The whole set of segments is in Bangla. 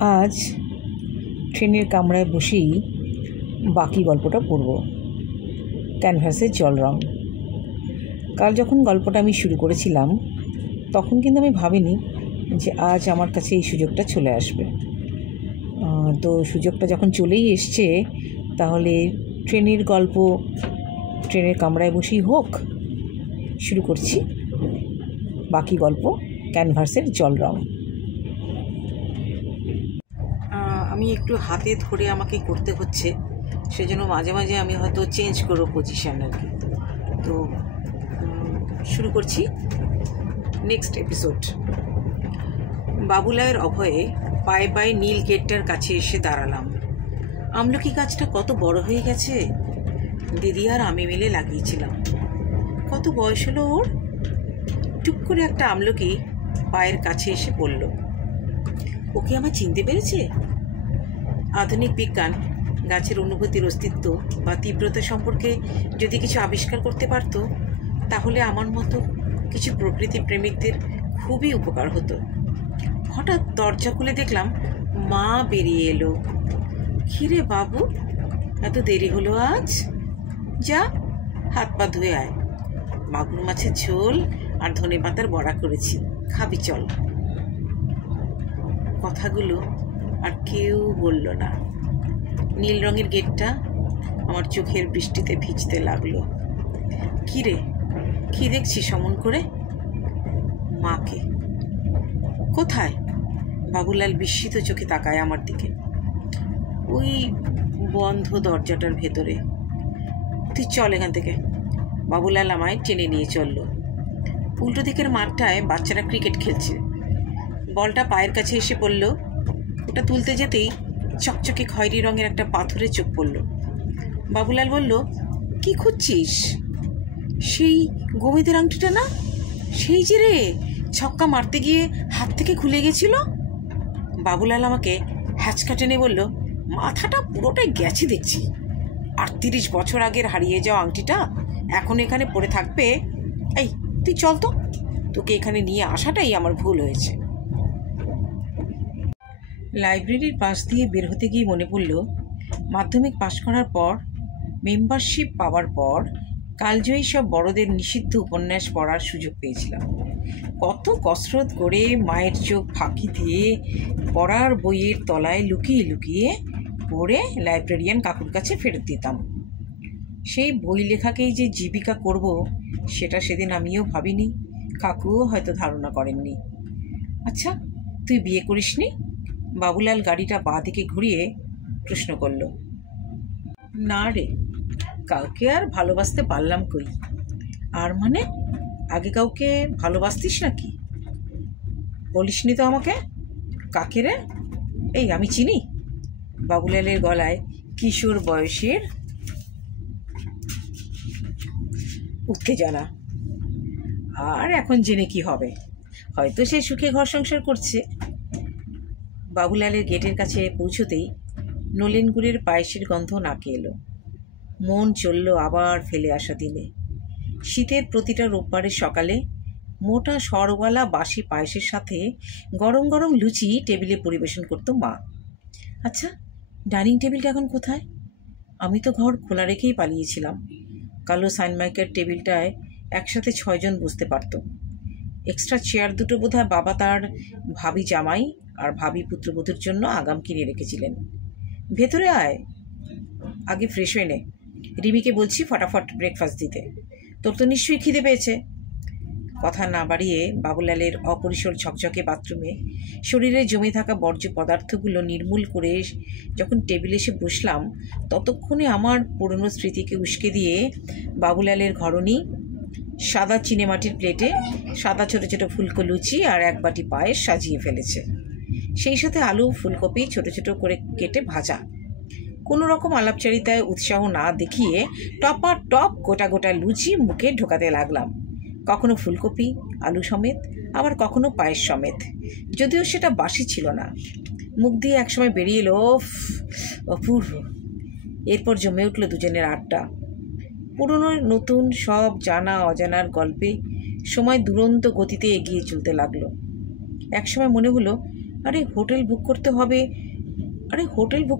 আজ ট্রেনের কামরায় বসেই বাকি গল্পটা পড়ব। ক্যানভাসের জল রং। কাল যখন গল্পটা আমি শুরু করেছিলাম তখন কিন্তু আমি ভাবিনি যে আজ আমার কাছে এই সুযোগটা চলে আসবে। তো সুযোগটা যখন চলেই এসছে, তাহলে ট্রেনের গল্প ট্রেনের কামরায় বসেই হোক। শুরু করছি বাকি গল্প, ক্যানভাসের জল রং। আমি একটু হাতে ধরে আমাকে করতে হচ্ছে, সেজন্য মাঝে মাঝে আমি হয়তো চেঞ্জ করবো পজিশান আর কি। তো শুরু করছি নেক্সট এপিসোড। বাবুলায়ের অভয়ে পায়ে পায়ে নীল গেটটার কাছে এসে দাঁড়ালাম। আমলকি গাছটা কত বড় হয়ে গেছে। দিদি আর আমি মিলে লাগিয়েছিলাম। কত বয়স হলো ওর। টুক করে একটা আমলকি পায়ের কাছে এসে পড়ল। ওকে আমার চিনতে পেরেছে? আধুনিক বিজ্ঞান গাছের অনুভূতির অস্তিত্ব বা তীব্রতা সম্পর্কে যদি কিছু আবিষ্কার করতে পারত, তাহলে আমার মতো কিছু প্রকৃতি প্রেমিকদের খুবই উপকার হতো। হঠাৎ দরজা খুলে দেখলাম মা বেরিয়ে এলো। খিরে বাবু, এত দেরি হলো আজ? যা, হাত পা ধুয়ে আয়। মাগুর মাছের ঝোল আর ধনেপাতার বড়া করেছি, খাবি চল। কথাগুলো আর কেউ বলল না। নীল রঙের গেটটা আমার চোখের বৃষ্টিতে ভিজতে লাগলো। কিরে, কি দেখছিস অমন করে? মাকে। কোথায়? বাবুলাল বিস্মিত চোখে তাকায় আমার দিকে। ওই বন্ধ দরজাটার ভেতরে। তুই চল এখান থেকে। বাবুলাল আমায় টেনে নিয়ে চলল। উল্টো দিকের মাঠটায় বাচ্চারা ক্রিকেট খেলছে। বলটা পায়ের কাছে এসে পড়ল। ওটা তুলতে যেতেই চকচকে খয়েরি রঙের একটা পাথরের চোখ পড়ল। বাবুলাল বলল, কি খুঁজছিস? সেই গোমেদের আংটিটা না? সেই যে রে, ছক্কা মারতে গিয়ে হাত থেকে খুলে গেছিল। বাবুলাল আমাকে হ্যাচকা টেনে বলল, মাথাটা পুরোটাই গেছে দেখছি। 38 বছর আগের হারিয়ে যাওয়া আংটিটা এখন এখানে পড়ে থাকবে? এই তুই চল তো, তোকে এখানে নিয়ে আসাটাই আমার ভুল হয়েছে। লাইব্রেরির পাশ দিয়ে বের হতে গিয়ে মনে পড়ল, মাধ্যমিক পাশ করার পর, মেম্বারশিপ পাওয়ার পর কালজয়ী সব বড়দের নিষিদ্ধ উপন্যাস পড়ার সুযোগ পেয়েছিলাম। কত কসরত করে মায়ের চোখ ফাঁকি দিয়ে পড়ার বইয়ের তলায় লুকিয়ে লুকিয়ে পড়ে লাইব্রেরিয়ান কাকুর কাছে ফেরত দিতাম। সেই বই লেখাকেই যে জীবিকা করব, সেটা সেদিন আমিও ভাবিনি, কাকুও হয়তো ধারণা করেননি। আচ্ছা, তুই বিয়ে করিসনি? বাবুলাল গাড়িটা বাঁ দিকে ঘুরিয়ে প্রশ্ন করল। না রে, কাউকে আর ভালোবাসতে পারলাম কই। আর মানে, আগে কাউকে ভালোবাসতিস নাকি? বলিসনি তো আমাকে। কাকে রে? এই আমি চিনি। বাবুলালের গলায় কিশোর বয়সের উত্তেজনা। আর এখন জেনে কি হবে? হয়তো সে সুখে ঘর সংসার করছে। বাবুলালের গেটের কাছে পৌঁছতেই নলেন গুড়ের পায়েসের গন্ধ নাকে এলো। মন চলল আবার ফেলে আসা দিনে। শীতের প্রতিটা রোববারের সকালে মোটা সরওয়ালা বাসি পায়েসের সাথে গরম গরম লুচি টেবিলে পরিবেশন করতো মা। আচ্ছা, ডাইনিং টেবিলটা এখন কোথায়? আমি তো ঘর খোলা রেখেই পালিয়েছিলাম। কালো সাইনমাইকার টেবিলটায় একসাথে 6 জন বসতে পারত। এক্সট্রা চেয়ার দুটো বোধহয় বাবা তার ভাবি জামাই আর ভাবি পুত্রবধূর জন্য আগাম কিনে রেখেছিলেন। ভেতরে আয়, আগে ফ্রেশ হয়ে নে। রিমিকে বলছি ফটাফট ব্রেকফাস্ট দিতে। তোর তো নিশ্চয়ই খিদে পেয়েছে। কথা না বাড়িয়ে বাবুলালের অপরিসর ঝকঝকে বাথরুমে শরীরে জমে থাকা বর্জ্য পদার্থগুলো নির্মূল করে যখন টেবিলে এসে বসলাম, ততক্ষণে আমার পুরনো স্মৃতিকে উস্কে দিয়ে বাবুলালের ঘরণী সাদা চিনেমাটির প্লেটে সাদা ছোটো ছোটো ফুলকো লুচি আর 1 বাটি পায়েস সাজিয়ে ফেলেছে। সেই সাথে আলু ফুলকপি ছোটো ছোটো করে কেটে ভাজা। কোনো রকম আলাপচারিতায় উৎসাহ না দেখিয়ে টপা টপ গোটা গোটা লুচি মুখে ঢোকাতে লাগলাম। কখনো ফুলকপি আলু সমেত, আবার কখনো পায়েস সমেত, যদিও সেটা বাসি ছিল না। মুখ দিয়ে একসময় বেরিয়ে এলো, অপূর্ব। এরপর জমে উঠল দুজনের আড্ডা। পুরনো নতুন সব জানা অজানার গল্পে সময় দুরন্ত গতিতে এগিয়ে চলতে লাগলো। একসময় মনে হলো হোটেল বুক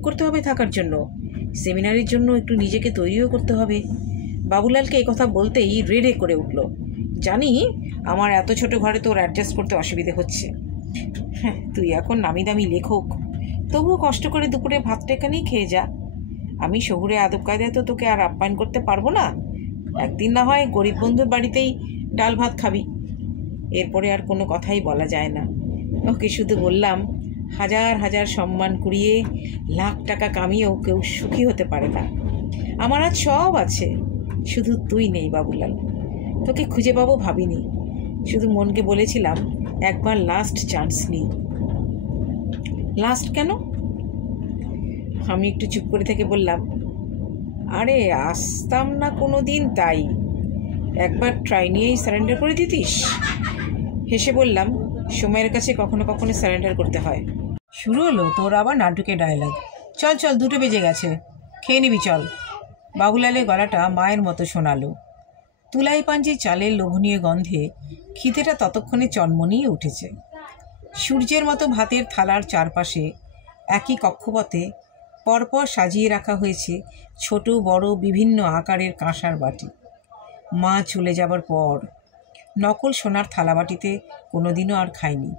করতে হবে থাকার জন্য, সেমিনারের জন্য একটু নিজেকে তৈরিও করতে হবে। বাবুলালকে এই কথা বলতেই রেড়ে করে উঠল, জানি আমার এত ছোট ঘরে তোর অ্যাডজাস্ট করতে অসুবিধে হচ্ছে। হ্যাঁ, তুই এখন নামি দামি লেখক, তবুও কষ্ট করে দুপুরে ভাতটা এখানেই খেয়ে যা। আমি শহুরে আদব কায়দায় তো তোকে আর আপ্যায়ন করতে পারবো না। একদিন না হয় গরিব বন্ধুর বাড়িতেই ডাল ভাত খাবি। এরপরে আর কোনো কথাই বলা যায় না। ওকে শুধু বললাম, হাজার হাজার সম্মান কুড়িয়ে লাখ টাকা কামিয়েও কেউ সুখী হতে পারে না। আমার আজ সব আছে, শুধু তুই নেই বাবুলাল। তোকে খুঁজে পাবো ভাবিনি, শুধু মনকে বলেছিলাম একবার লাস্ট চান্স নিই। লাস্ট কেন? আমি একটু চুপ করে থেকে বললাম, আসতাম না কোনো দিন, তাই একবার ট্রাই নিয়েই সারেন্ডার করে দিতিস। হেসে বললাম, সময়ের কাছে কখনো কখনো সারেন্ডার করতে হয়। শুরু হলো তোর আবার নাটকের ডায়লগ। চল 2 বেজে গেছে, খেয়ে নিবি চল। বাবুলালের গলাটা মায়ের মতো শোনালো। তুলাই পাঞ্জি চালের লোভনীয় গন্ধে খিদেটা ততক্ষণে চনমনিয়ে উঠেছে। সূর্যের মতো ভাতের থালার চারপাশে একই কক্ষপথে পরপর সাজিয়ে রাখা হয়েছে ছোট বড় বিভিন্ন আকারের কাঁসার বাটি। মা চলে যাবার পর নকল সোনার থালাবাটিতে কোনোদিনও আর খাইনি।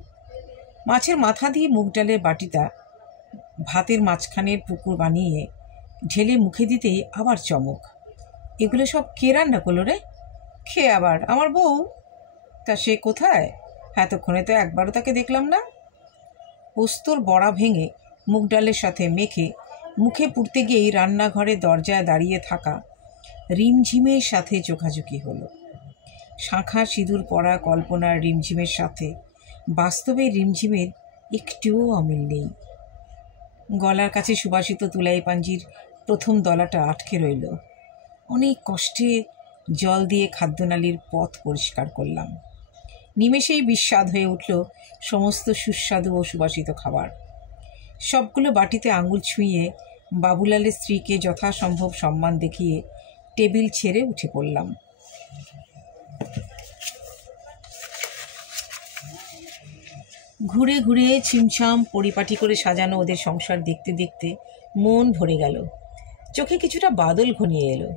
মাছের মাথা দিয়ে মুগ ডালের বাটিটা ভাতের মাঝখানের পুকুর বানিয়ে ঢেলে মুখে দিতেই আবার চমক। এগুলো সব কে রান্না করলো রে? খেয়ে আবার আমার বউ। তা সে কোথায়? এতক্ষণে তো একবারও তাকে দেখলাম না। পোস্তর বড়া ভেঙে মুগ ডালের সাথে মেখে মুখে পুড়তে গিয়েই রান্নাঘরের দরজায় দাঁড়িয়ে থাকা রিমঝিমের সাথে চোখাচোখি হলো। শাঁখা সিঁদুর পরা কল্পনার রিমঝিমের সাথে বাস্তবের রিমঝিমের একটুও অমিল নেই। গলার কাছে সুবাসিত তুলাই পাঞ্জির প্রথম দলাটা আটকে রইল। অনেক কষ্টে জল দিয়ে খাদ্যনালীর পথ পরিষ্কার করলাম। নিমেষেই বিস্বাদ হয়ে উঠল সমস্ত সুস্বাদু ও সুবাসিত খাবার। সবগুলো বাটিতে আঙুল ছুঁয়ে বাবুলালের স্ত্রীকে যথাসম্ভব সম্মান দেখিয়ে টেবিল ছেড়ে উঠে পড়লাম। ঘুরে ঘুরে ছিমছাম পরিপাটি করে সাজানো ওদের সংসার দেখতে দেখতে মন ভরে গেল। চোখে কিছুটা বাদল ঘনিয়ে এলো।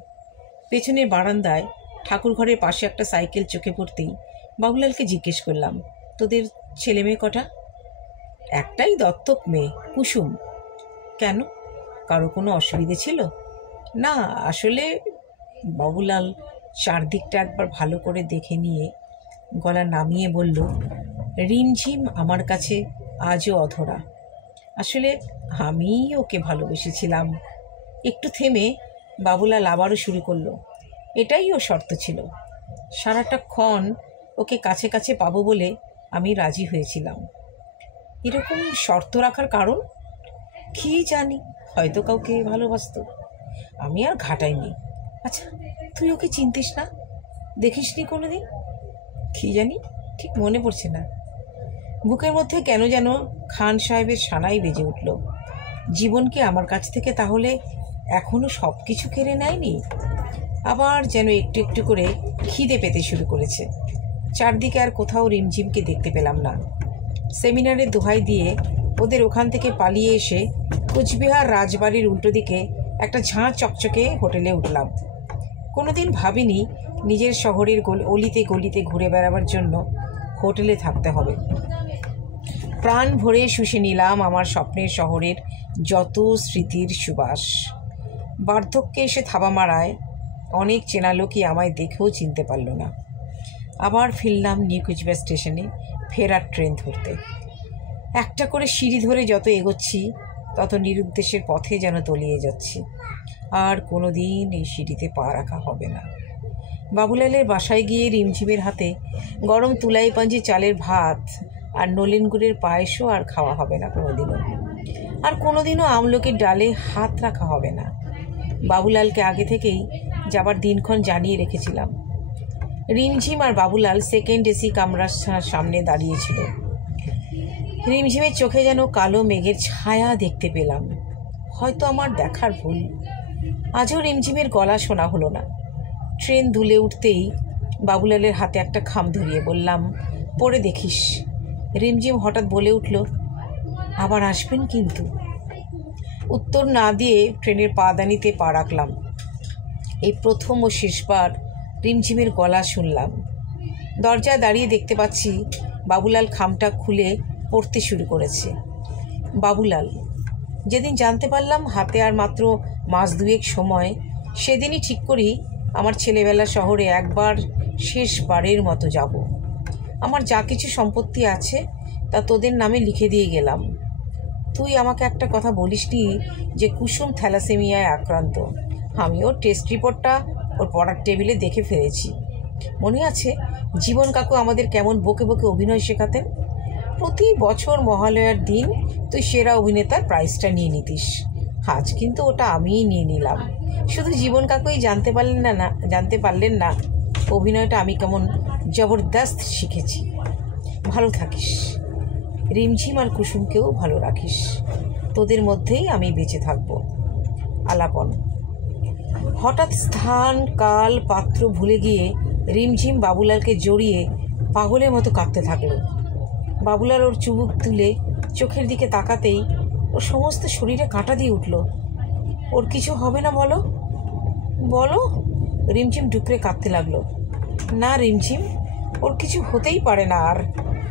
পেছনের বারান্দায় ঠাকুর ঘরের পাশে একটা সাইকেল চোখে পড়তেই বাবুলালকে জিজ্ঞেস করলাম, তোদের ছেলে মেয়ে কটা? একটাই দত্তক মেয়ে, কুসুম। কেন, কারো কোনো অসুবিধে ছিল? না, আসলে বাবুলাল চারদিকটা একবার ভালো করে দেখে নিয়ে গলা নামিয়ে বলল, রিমঝিম আমার কাছে আজও অধরা। আসলে আমিই ওকে ভালোবেসেছিলাম। একটু থেমে বাবুলাল আবারও শুরু করলো, এটাই ও শর্ত ছিল। সারাটা ক্ষণ ওকে কাছে কাছে পাবো বলে আমি রাজি হয়েছিলাম। এরকম শর্ত রাখার কারণ কি জানি, হয়তো কাউকে ভালোবাসত, আমি আর ঘাটাইনি। আচ্ছা, তুই ওকে চিনতিস না? দেখিসনি কোনো দিন? কি জানি, ঠিক মনে পড়ছে না। বুকের মধ্যে কেন যেন খান সাহেবের সানাই বেজে উঠল। জীবনকে আমার কাছ থেকে তাহলে এখনও সব কিছু কেড়ে নেয়নি? আবার যেন একটু একটু করে খিদে পেতে শুরু করেছে। চারদিকে আর কোথাও রিমঝিমকে দেখতে পেলাম না। সেমিনারের দোহাই দিয়ে ওদের ওখান থেকে পালিয়ে এসে কোচবিহার রাজবাড়ির উল্টো দিকে একটা ঝাঁ চকচকে হোটেলে উঠলাম। কোনোদিন ভাবিনি নিজের শহরের অলিতে গলিতে ঘুরে বেড়াবার জন্য হোটেলে থাকতে হবে। প্রাণ ভরে শুষে নিলাম আমার স্বপ্নের শহরের যত স্মৃতির সুবাস। বার্ধক্যে এসে থাবা মারায় অনেক চেনা লোকই আমায় দেখেও চিনতে পারল না। আবার ফিরলাম নিউ কোচবিহার স্টেশনে ফেরার ট্রেন ধরতে। একটা করে সিঁড়ি ধরে যত এগোচ্ছি তত নিরুদ্দেশের পথে যেন তলিয়ে যাচ্ছি। আর কোনো দিন এই সিঁড়িতে পা রাখা হবে না। বাবুলালের বাসায় গিয়ে রিমঝিমের হাতে গরম তুলাই পাঞ্জি চালের ভাত আর নলেন গুড়ের পায়েসও আর খাওয়া হবে না কোনোদিনও। আর কোনোদিনও আমলকির ডালে হাত রাখা হবে না। বাবুলালকে আগে থেকেই যাবার দিনক্ষণ জানিয়ে রেখেছিলাম। রিমঝিম আর বাবুলাল সেকেন্ড এসি কামরার সামনে দাঁড়িয়েছিল। রিমঝিমের চোখে যেন কালো মেঘের ছায়া দেখতে পেলাম। হয়তো আমার দেখার ভুল, আজও রিমঝিমের গলা শোনা হলো না। ট্রেন দুলে উঠতেই বাবুলালের হাতে একটা খাম ধরিয়ে বললাম, পড়ে দেখিস। রিমঝিম হঠাৎ বলে উঠল, আবার আসবেন কিন্তু। উত্তর না দিয়ে ট্রেনের পাদানিতে পা রাখলাম। এই প্রথম ও শেষবার রিমঝিমের গলা শুনলাম। দরজায় দাঁড়িয়ে দেখতে পাচ্ছি বাবুলাল খামটা খুলে পড়তে শুরু করেছে। বাবুলাল, যেদিন জানতে পারলাম হাতে আর মাত্র মাস দুয়েক সময়, সেদিনই ঠিক করি আমার ছেলেবেলা শহরে একবার শেষবারের মতো যাব। আমার যা কিছু সম্পত্তি আছে তা তোদের নামে লিখে দিয়ে গেলাম। তুই আমাকে একটা কথা বলিসনি যে কুসুম থ্যালাসেমিয়ায় আক্রান্ত। আমি ওর টেস্ট রিপোর্টটা ওর পড়ার টেবিলে দেখে ফেলেছি। মনে আছে জীবন কাকু আমাদের কেমন বকে বকে অভিনয় শেখাতেন? প্রতি বছর মহালয়ার দিন তুই সেরা অভিনেতার প্রাইজটা নিয়ে নিতিস। আজ কিন্তু ওটা আমিই নিয়ে নিলাম। শুধু জীবন কাকুই জানতে পারলেন না অভিনয়টা আমি কেমন জবরদস্ত শিখেছি। ভালো থাকিস। রিমঝিম আর কুসুমকেও ভালো রাখিস। তোদের মধ্যেই আমি বেঁচে থাকব। আলাপন। হঠাৎ স্থান কাল পাত্র ভুলে গিয়ে রিমঝিম বাবুলালকে জড়িয়ে পাগলের মতো কাঁদতে থাকলো। বাবুলাল ওর চুবুক তুলে চোখের দিকে তাকাতেই ওর সমস্ত শরীরে কাঁটা দিয়ে উঠল। ওর কিছু হবে না বলো? বলো। রিমঝিম ডুকরে কাঁদতে লাগলো। না রিমঝিম, ওর কিছু হতেই পারে না। আর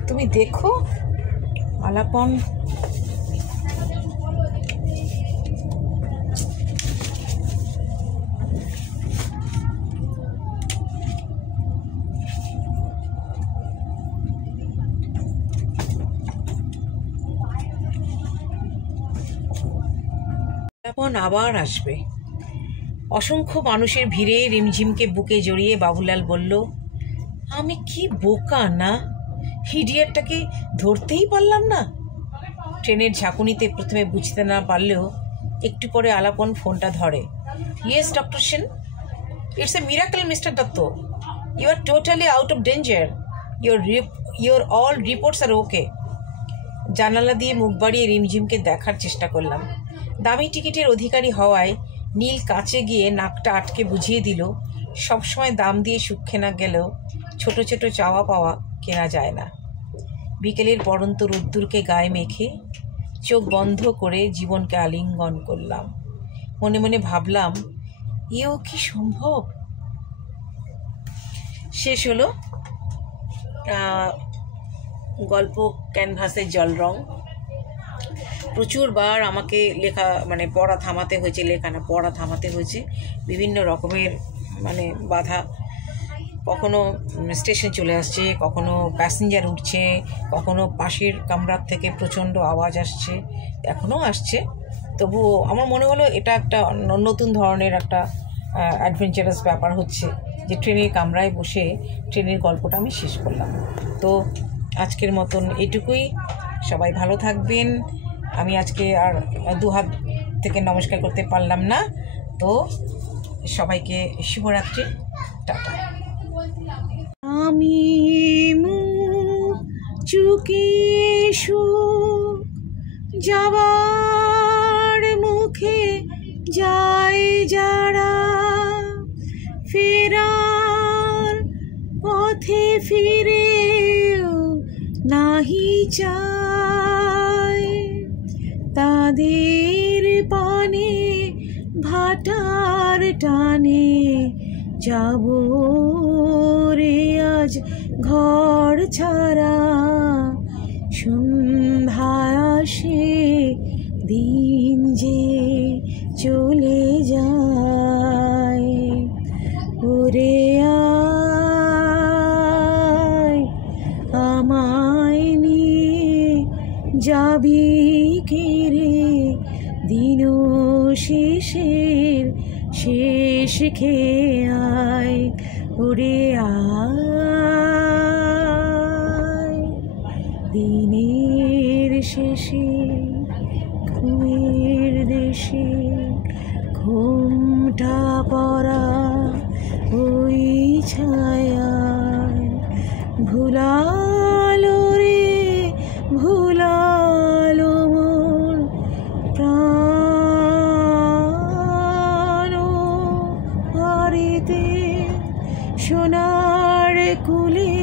তুমি দেখো। আলাপন। আলাপন আবার আসবে। অসংখ্য মানুষের ভিড়ে রিমঝিমকে বুকে জড়িয়ে বাবুলাল বলল, আমি কি বোকা না, হিডিয়ারটাকে ধরতেই পারলাম না। ট্রেনের ঝাঁকুনিতে প্রথমে বুঝতে না পারলেও একটু পরে আলাপন ফোনটা ধরে। Yes doctor Sen, it's a miracle mister Dutta. You are totally out of danger. Your all reports are okay. জানালা দিয়ে মুখ বাড়িয়ে রিমঝিমকে দেখার চেষ্টা করলাম। দামি টিকিটের অধিকারী হওয়ায় নীল কাছে গিয়ে নাকটা আটকে বুঝিয়ে দিল, সবসময় দাম দিয়ে সুখ কেনা গেলেও ছোট ছোট চাওয়া পাওয়া কেনা যায় না। বিকেলের পড়ন্ত রোদ্দুরকে গায়ে মেখে চোখ বন্ধ করে জীবনকে আলিঙ্গন করলাম। মনে মনে ভাবলাম, এও কি সম্ভব? শেষ হলো গল্প ক্যানভাসের জল রং। প্রচুরবার আমাকে পড়া থামাতে হয়েছে। বিভিন্ন রকমের বাধা। কখনো স্টেশন চলে আসছে, কখনো প্যাসেঞ্জার উঠছে, কখনো পাশের কামরার থেকে প্রচণ্ড আওয়াজ আসছে, এখনও আসছে। তবুও আমার মনে হলো এটা একটা নতুন ধরনের একটা অ্যাডভেঞ্চারাস ব্যাপার হচ্ছে যে ট্রেনের কামরায় বসে ট্রেনের গল্পটা আমি শেষ করলাম। তো আজকের মতন এটুকুই। সবাই ভালো থাকবেন। আমি আজকে আর দুহাত থেকে নমস্কার করতে পারলাম না। তো সবাইকে শুভরাত্রি, টাটা। আমি মুখ চুকিয়ে যাবার মুখে যায় যারা, ফেরার পথে ফিরেও নাহি চায়, তাদের পানে ভাটার টানে যাব রে আজ ঘর ছাড়া। সন্ধ্যায় আসে দিন যে চলে যায়, ওরে আয় আমায় নিয়ে যাবি কে রে দিন শেষের শেষ খেয়ে আয়, ওরে আয় দিনের শেষে ঘুমের দেশে ঘুমটা পড়া ওই ছায়ায় ভুলালো রে ভুলালো মোর প্রাণ হারিতে সোনার কুলে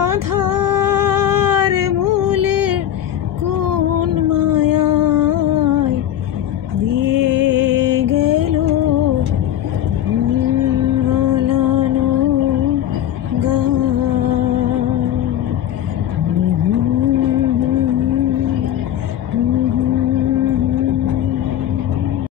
আধার